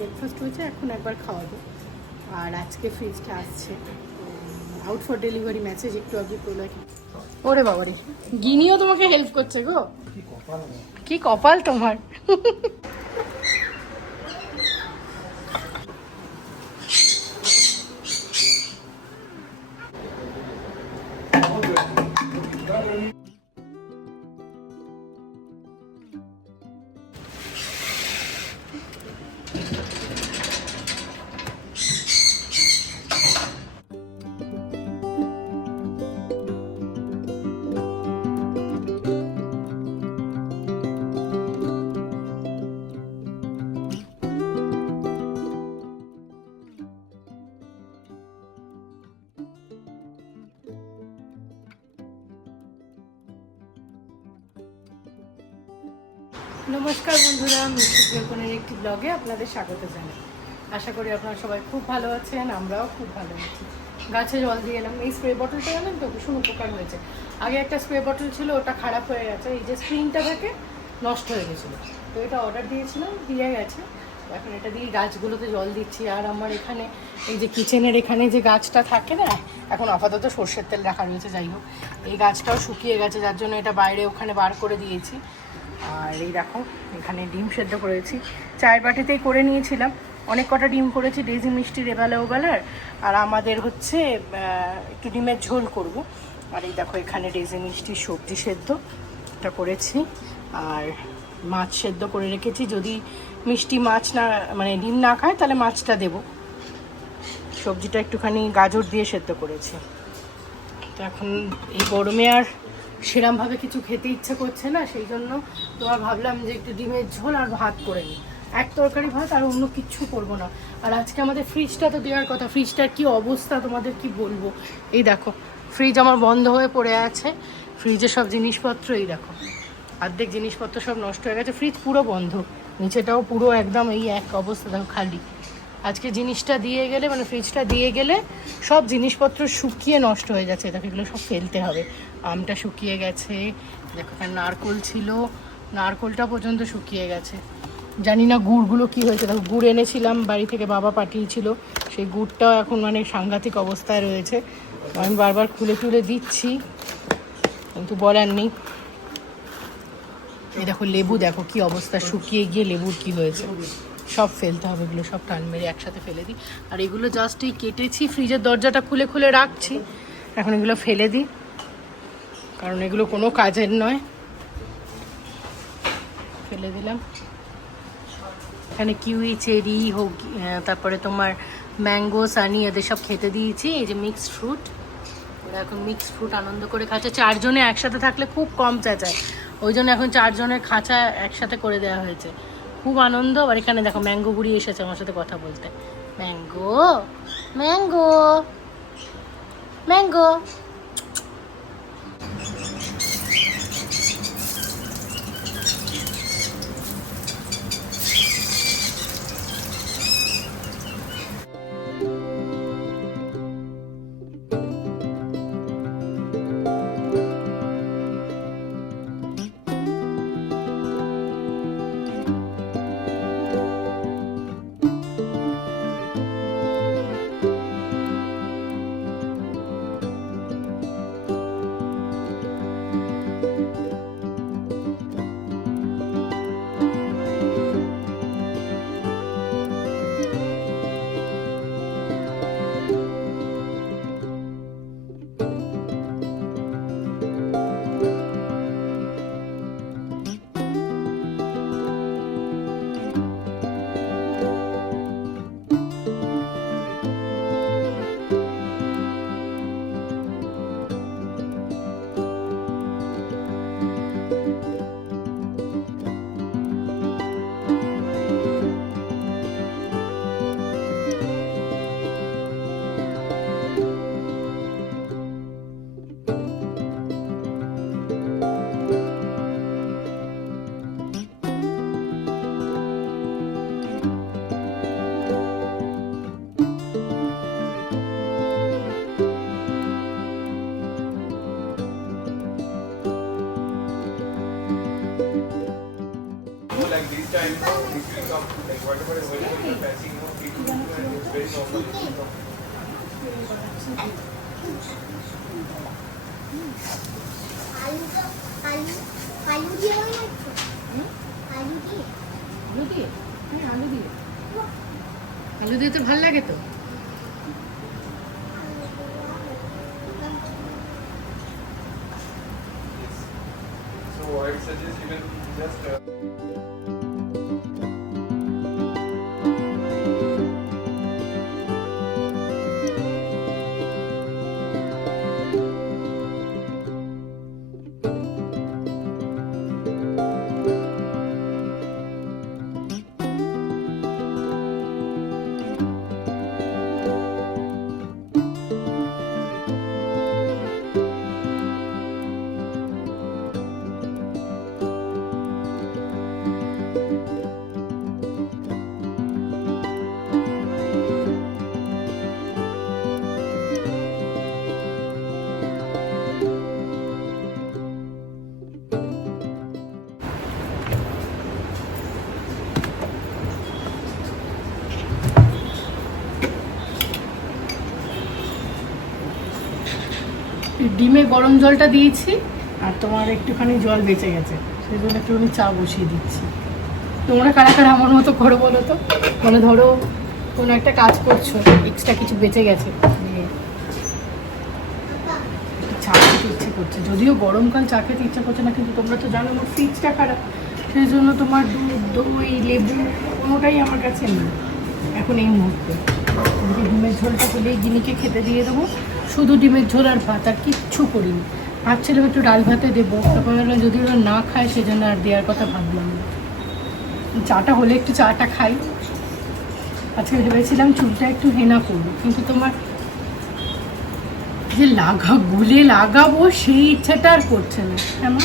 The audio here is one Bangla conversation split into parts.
ব্রেকফাস্ট হয়েছে, এখন একবার খাওয়াবো। আর আজকে ফ্রিজটা আসছে আউট ফর ডেলিভারি, মেসেজ একটু আগে করলো। ওরে বাবারে, গিনিও তোমাকে হেল্প করছে গো, কি কপাল তোমার। নমস্কার বন্ধুরা, মিষ্টি বিজ্ঞাপনের একটি ব্লগে আপনাদের স্বাগত জানাই। আশা করি আপনারা সবাই খুব ভালো আছেন, আমরাও খুব ভালো আছি। গাছে জল দিয়ে এলাম। এই স্প্রে বটলটা জানেন তো ভীষণ উপকার হয়েছে। আগে একটা স্প্রে বটল ছিল, ওটা খারাপ হয়ে গেছে, এই যে স্ক্রিনটা থেকে নষ্ট হয়ে গেছিলো, তো এটা অর্ডার দিয়েছিলাম, দিয়ে গেছে। এখন এটা দিয়ে গাছগুলোতে জল দিচ্ছি। আর আমার এখানে এই যে কিচেনের এখানে যে গাছটা থাকে না, এখন আপাতত সর্ষের তেল রাখা রয়েছে, যাই হোক এই গাছটাও শুকিয়ে গেছে, যার জন্য এটা বাইরে ওখানে বার করে দিয়েছি। আর এই দেখো এখানে ডিম সেদ্ধ করেছি, চায়ের বাটিতেই করে নিয়েছিলাম। অনেক কটা ডিম করেছি, ডেজি মিষ্টির এবেলা ওবেলার। আর আমাদের হচ্ছে একটু ডিমের ঝোল করব। আর এই দেখো এখানে ডেজি মিষ্টির সবজি সেদ্ধ এটা করেছি, আর মাছ সেদ্ধ করে রেখেছি। যদি মিষ্টি মাছ না মানে ডিম না খায় তাহলে মাছটা দেব। সবজিটা একটুখানি গাজর দিয়ে সেদ্ধ করেছি। তো এখন এই গরমে আর সেরমভাবে কিছু খেতে ইচ্ছে করছে না, সেই জন্য তোমার ভাবলাম যে একটু ডিমের ঝোল আর ভাত করে নিই। এক তরকারি ভাত, আর অন্য কিচ্ছু করবো না। আর আজকে আমাদের ফ্রিজটা তো দেওয়ার কথা, ফ্রিজটার কি অবস্থা তোমাদের কি বলবো। এই দেখো ফ্রিজ আমার বন্ধ হয়ে পড়ে আছে, ফ্রিজে সব জিনিসপত্র এই দেখো অর্ধেক জিনিসপত্র সব নষ্ট হয়ে গেছে। ফ্রিজ পুরো বন্ধ, নিচেটাও পুরো একদম এই এক অবস্থা দেখো খালি। আজকে জিনিসটা দিয়ে গেলে মানে ফ্রিজটা দিয়ে গেলে সব জিনিসপত্র শুকিয়ে নষ্ট হয়ে যাচ্ছে, দেখো এগুলো সব ফেলতে হবে। আমটা শুকিয়ে গেছে, দেখো এখানে নারকোল ছিল, নারকোলটা পর্যন্ত শুকিয়ে গেছে। জানি না গুড়গুলো কি হয়েছে, দেখো গুড় এনেছিলাম বাড়ি থেকে, বাবা পাঠিয়েছিল, সেই গুড়টাও এখন মানে সাংঘাতিক অবস্থায় রয়েছে। আমি বারবার খুলে খুলে দিচ্ছি, কিন্তু বলার নেই। এই দেখো লেবু, দেখো কি অবস্থা, শুকিয়ে গিয়ে লেবুর কি হয়েছে। সব ফেলতে হবে, এগুলো সব টান মেরে একসাথে ফেলে দিই। আর এগুলো জাস্ট এই কেটেছি, ফ্রিজের দরজাটা খুলে খুলে রাখছি, এখন এগুলো ফেলে দিই, কারণ এগুলো কোনো কাজের নয়। ফেলে দিলাম। এখানে কিউই, চেরি হোক, তারপরে তোমার ম্যাঙ্গো, সানি, এদের সব খেতে দিয়েছি। এই যে মিক্সড ফ্রুট, ওরা এখন মিক্সড ফ্রুট আনন্দ করে খাচ্ছে। চারজনে একসাথে থাকলে খুব কম চেঁচায়, ওই জন্য এখন চারজনের খাঁচা একসাথে করে দেওয়া হয়েছে, খুব আনন্দ। আর এখানে দেখো ম্যাঙ্গো বুড়ি এসেছে আমার সাথে কথা বলতে। Mango, mango, mango. like this time, if you come, like whatever is weather you are passing, it will be very normal. আলু দিয়ে বানাচ্ছো? আলু দিয়ে? আলু দিয়ে? হ্যাঁ, আলু দিয়ে। আলু দিয়ে তো ভালো লাগে তো। So I suggest even just ডিমে গরম জলটা দিয়েছি আর তোমার একটুখানি জল বেঁচে গেছে, সেই জন্য একটুখানি চা বসিয়ে দিচ্ছি। তোমরা কারা কারা আমার মতো করো বলো তো? মানে ধরো কোনো একটা কাজ করছো, এক্সট্রা কিছু বেঁচে গেছে, চা খেতে ইচ্ছে করছে, যদিও গরমকাল চা খেতে ইচ্ছে করছে না, কিন্তু তোমরা তো জানো আমার ফ্রিজটা খারাপ, সেই জন্য তোমার দুধ, দই, লেবু কোনোটাই আমার কাছে নেই এখন এই মুহূর্তে। ডিমের ঝোলটা হলেই গিনিকে খেতে দিয়ে দেবো, শুধু ডিমের ঝোল আর ভাত, আর কিচ্ছু করিনি। ভাবছিলাম একটু ডাল ভাতে দেবো, তারপর যদি ওরা না খায় সেজন্য আর দেওয়ার কথা ভাবলাম না। চাটা হলে একটু চাটা খাই। আজকে ভেবেছিলাম চুলটা একটু হেনা করবো, কিন্তু তোমার যে গুলে লাগাবো সেই ইচ্ছাটা আর করছে না। কেমন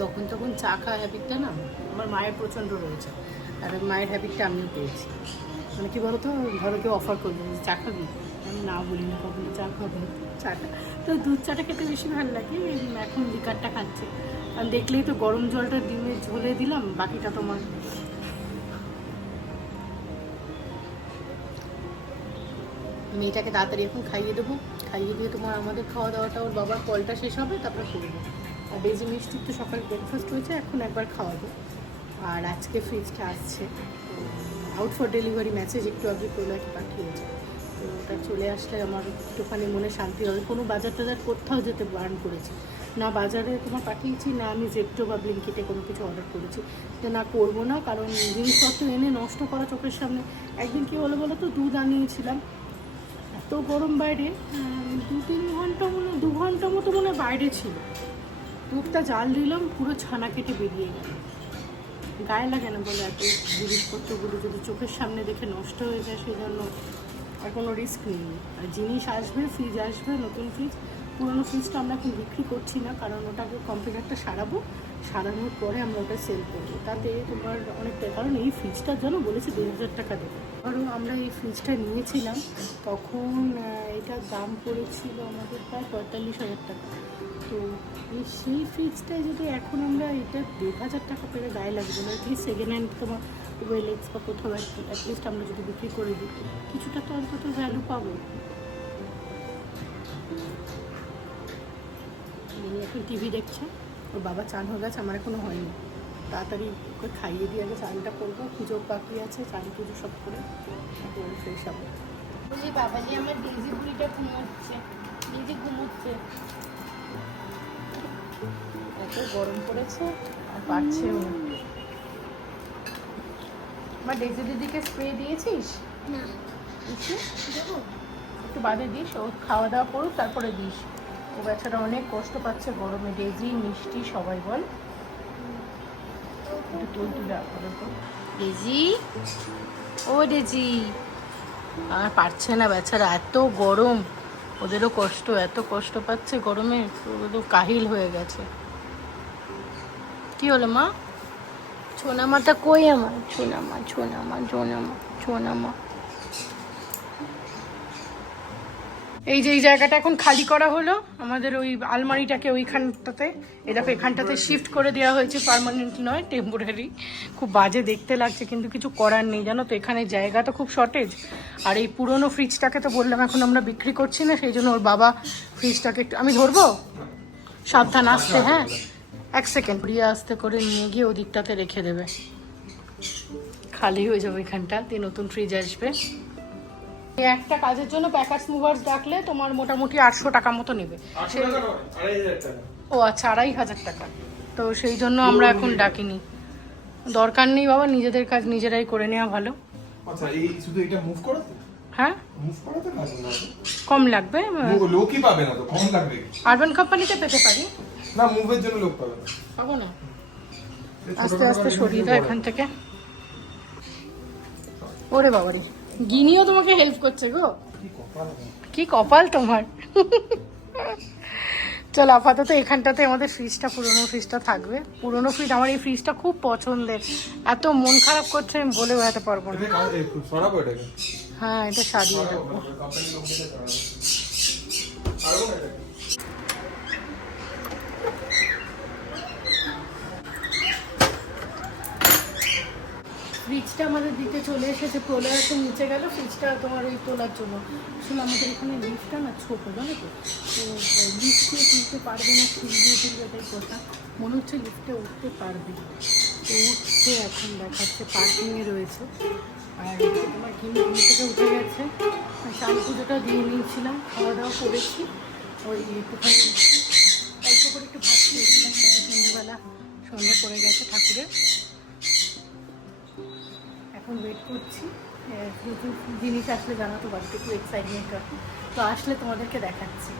যখন তখন চা খাওয়া হ্যাবিটটা না আমার মায়ের প্রচণ্ড রয়েছে, আর মায়ের হ্যাবিটটা আমিও পেয়েছি। মানে কি বলতো, ধরো কেউ অফার করবে যে চা খাবি, আমি না বলি না কখনো চা খাবো, চাটা তো দুধ চাটা খেতে বেশি ভালো লাগে। এখন লিকারটা খাচ্ছে, আর দেখলেই তো গরম জলটা ডিমে ঝোলে দিলাম, বাকিটা তোমার মেয়েটাকে তাড়াতাড়ি এখন খাইয়ে দেবো, খাইয়ে দিয়ে তোমার আমাদের খাওয়া দাওয়াটা, ওর বাবার কলটা শেষ হবে তারপরে করবো। আর ডেজি মিষ্টির তো সকালে ব্রেকফাস্ট হয়েছে, এখন একবার খাওয়াবো। আর আজকে ফ্রিজটা আসছে, আউট ফর ডেলিভারি মেসেজ একটু আগে প্রোডাক্ট পাঠিয়েছে, তো ওটা চলে আসলে আমার একটুখানি মনে শান্তি হবে। কোনো বাজার টাজার কোথাও যেতে বারণ করেছি না, বাজারে তোমার পাঠিয়েছি না, আমি জেপ্টো বা ব্লিঙ্কিটে কোনো কিছু অর্ডার করেছি, তো না করবো না, কারণ জিনিসপত্র এনে নষ্ট করা চোখের সামনে। একদিন কী হলো বলো তো, দুধ আনিয়েছিলাম, এত গরম বাইরে, 2-3 ঘন্টা দু ঘন্টা মতো মনে বাইরে ছিল, দুধটা জাল দিলাম, পুরো ছানা কেটে বেরিয়ে গেল। গায়ে লাগে না বলে এত জিনিসপত্রগুলো যদি চোখের সামনে দেখে নষ্ট হয়ে যায়, সেই জন্য আর কোনো রিস্ক নেই। আর জিনিস আসবে, ফ্রিজ আসবে, নতুন ফ্রিজ, পুরোনো ফ্রিজটা আমরা এখন বিক্রি করছি না, কারণ ওটাকে কম্পিউটারটা সারানোর পরে আমরা ওটা সেল করবো, তাতে তোমার অনেকটা, কারণ এই ফ্রিজটার জন্য বলেছে 2000 টাকা দেবো। আরও আমরা এই ফ্রিজটা নিয়েছিলাম তখন এটার দাম পড়েছিল আমাদের প্রায় 45,000 টাকা। তো সেই ফ্রিজটায় যদি এখন আমরা এটা 1,500 টাকা পেলে গায়ে লাগবে না, অ্যাটলিস্ট সেকেন্ড হ্যান্ড তোমার ওয়েলেক্স বা কোথাও অ্যাটলিস্ট আমরা যদি বিক্রি করে দিই কিছুটা তো অন্তত ভ্যালু পাবো। এখন টিভি দেখছে, ওর বাবা চান হয়ে গেছে, আমার এখনও হয়নি, তাড়াতাড়ি ওকে খাইয়ে দিয়ে আগে চানটা করবো, পুজো বাকি আছে, চান পুজো সব করে ফ্রেশ হবো। বলি বাবাজি আমার ডেজি বুড়িটা ঘুমোচ্ছে, ডেজি ঘুমোচ্ছে, এত গরম পড়েছে আর পারছেও না। আমার ডেজি দিদিকে স্প্রে দিয়েছিস? না, একটু বাদে দিস, ও খাওয়া দাওয়া করুক তারপরে দিস, ও বাচ্চাটা অনেক কষ্ট পাচ্ছে গরমে। ডেজি মিষ্টি সবাই বল, একটু তুলে আপাতত। ডেজি, ও ডেজি, আর পারছে না বেচারা, এত গরম, ওদেরও কষ্ট, এত কষ্ট পাচ্ছে গরমে, তো কাহিল হয়ে গেছে। কি হলো মা? ছোনামাটা কই আমার? ছোনামা ছোনামা ছোনামা ছোনামা। এই যে এই জায়গাটা এখন খালি করা হলো, আমাদের ওই আলমারিটাকে ওইখানটাতে, এই দেখো এখানটাতে শিফট করে দেওয়া হয়েছে, পার্মানেন্ট নয়, টেম্পোরারি। খুব বাজে দেখতে লাগছে, কিন্তু কিছু করার নেই জানো তো, এখানে জায়গা তো খুব শর্টেজ। আর এই পুরনো ফ্রিজটাকে তো বললাম এখন আমরা বিক্রি করছি না, সেই জন্য ওর বাবা ফ্রিজটাকে একটু, আমি ধরবো, সাবধান আসতে, হ্যাঁ 1 সেকেন্ড, প্রিয়া আস্তে করে নিয়ে গিয়ে ওদিকটাতে রেখে দেবে, খালি হয়ে যাবে এখানটা, দিয়ে নতুন ফ্রিজ আসবে। এই একটা কাজের জন্য প্যাকার্স মুভার্স ডাকলে তোমার মোটামুটি 800 টাকা মতো নেবে। ও আচ্ছা, 2500 টাকা। তো সেই জন্য আমরা এখন ডাকিনি, দরকার নেই বাবা, নিজেদের কাজ নিজেরাই করে নেওয়া ভালো। আচ্ছা, এই শুধু এটা মুভ করো তো? হ্যাঁ, মুভ করো তো, কাজ না কম লাগবে, লোকই পাবে না তো, কম লাগবে। আরবান কোম্পানিতে পেতে পারি না, মুভের জন্য লোক পাবে না। পাবো না, আস্তে আস্তে সরিয়ে দাও এখান থেকে। ওরে বাবারে, গিনিও তোমাকে হেল্প করছে গো, কি কপাল তোমার। চলো আপাতত এখানটাতে আমাদের ফ্রিজটা, পুরোনো ফ্রিজটা থাকবে। পুরোনো ফ্রিজ, আমার এই ফ্রিজটা খুব পছন্দের, এত মন খারাপ করছে আমি বলে বোঝাতে পারবো না। সরাবো এটাকে? হ্যাঁ, এটা সারিয়ে রাখবো। কোম্পানির লোক দিতে পারবো। ফ্রিজটা আমাদের দিতে চলে এসেছে, তোলা এখন নিচে গেল ফ্রিজটা তোমার ওই তোলার জন্য। আসলে আমাদের এখানে লিফটটা না ছোটো, জানো তো, লিফট দিয়ে তুলতে পারবে না, সিঁড়ি দিয়ে তুলবে, এটাই কথা। মনে হচ্ছে লিফটে উঠতে পারবে, তো উঠছে, এখন দেখাচ্ছে পার্কিংয়ে রয়েছে। আর তোমার ঘুম থেকে উঠে গেছে, শাল পুজোটা দিয়ে নিয়েছিলাম, খাওয়া দাওয়া করেছি, ওই একটুখানি অল্প করে একটু ভাত খেয়েছিলাম, সন্ধ্যেবেলা সন্ধ্যা পড়ে গেছে ঠাকুরের। এখন ওয়েট করছি নতুন জিনিস আসলে, জানা তো বাড়িতে একটু এক্সাইটমেন্ট হয়, তো আসলে তোমাদেরকে দেখাচ্ছি।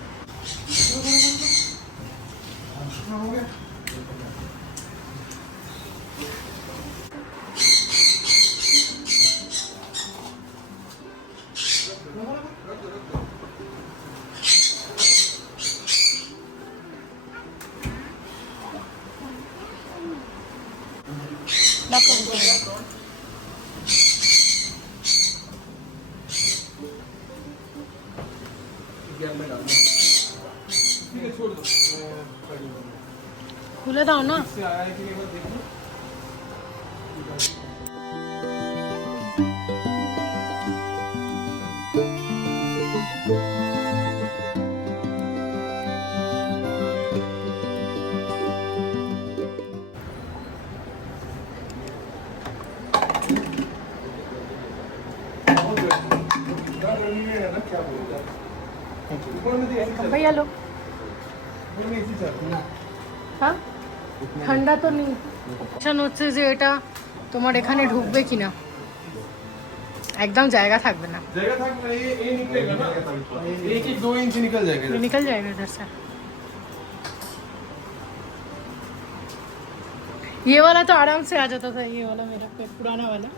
খুলে দাও না। भैया लो। হ্যাঁ, ঠান্ডা তো নেই, হচ্ছে যে এটা তোমার এখানে ঢুকবে কিনা, একদম জায়গা থাকবে না। जगह था ये निकलेगा ना, 1-2 इंच निकल जाएगा। निकल जाएगा इधर से। ये वाला तो आराम से आ जाता था, ये वाला मेरा पुराना वाला।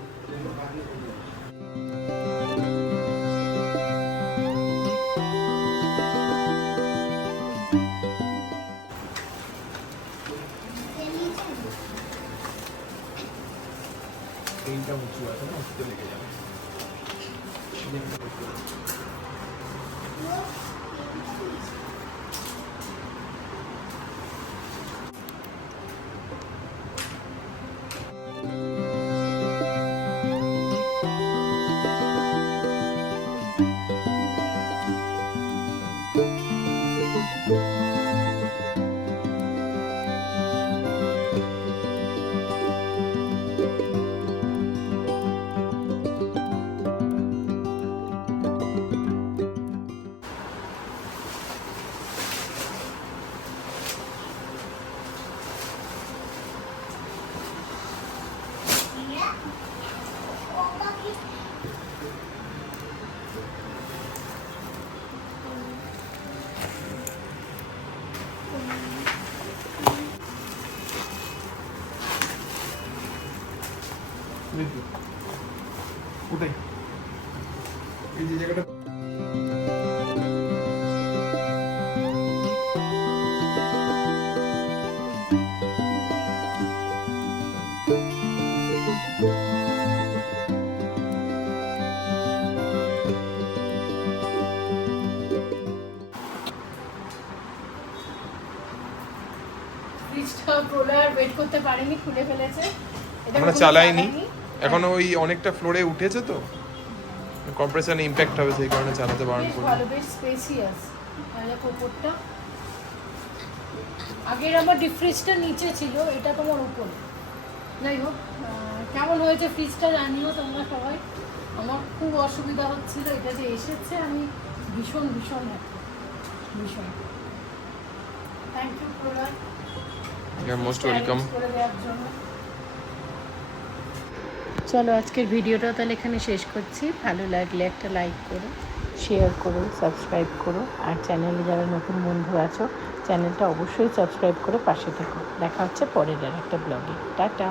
ওটাই এই যে জায়গাটা ফ্রিজটা প্রলয় ওয়েট করতে পারেনি, খুলে ফেলেছে। এটা আমরা এখনো চালাইনি, চালাইনি। এখনো ওই অনেকটা ফ্লোরে উঠেছে তো কম্প্রেসার ইমপ্যাক্ট হবে, সেই কারণে চালাতে বারণ বেশ করি। ভালো, বেশ স্পেসিয়াস। দেখো উপরটা, আগের আমার ডিপ ফ্রিজটা নিচে ছিল, এটা তোমার উপরে। যাই হোক, কেমন হয়েছে ফ্রিজটা জানিও তোমরা সবাই। আমার খুব অসুবিধা হচ্ছিল, এটা যে এসেছে আমি ভীষণ ভীষণ হ্যাপি, ভীষণ। Thank you Pralay, most welcome. করে দেওয়ার জন্য। চলো আজকের ভিডিওটা তাহলে এখানে শেষ করছি। ভালো লাগলে একটা লাইক করো, শেয়ার করো, সাবস্ক্রাইব করো। আর চ্যানেলে যারা নতুন বন্ধু আছো, চ্যানেলটা অবশ্যই সাবস্ক্রাইব করে পাশে থেকো। দেখা হচ্ছে পরের আর একটা ব্লগে। টাটা।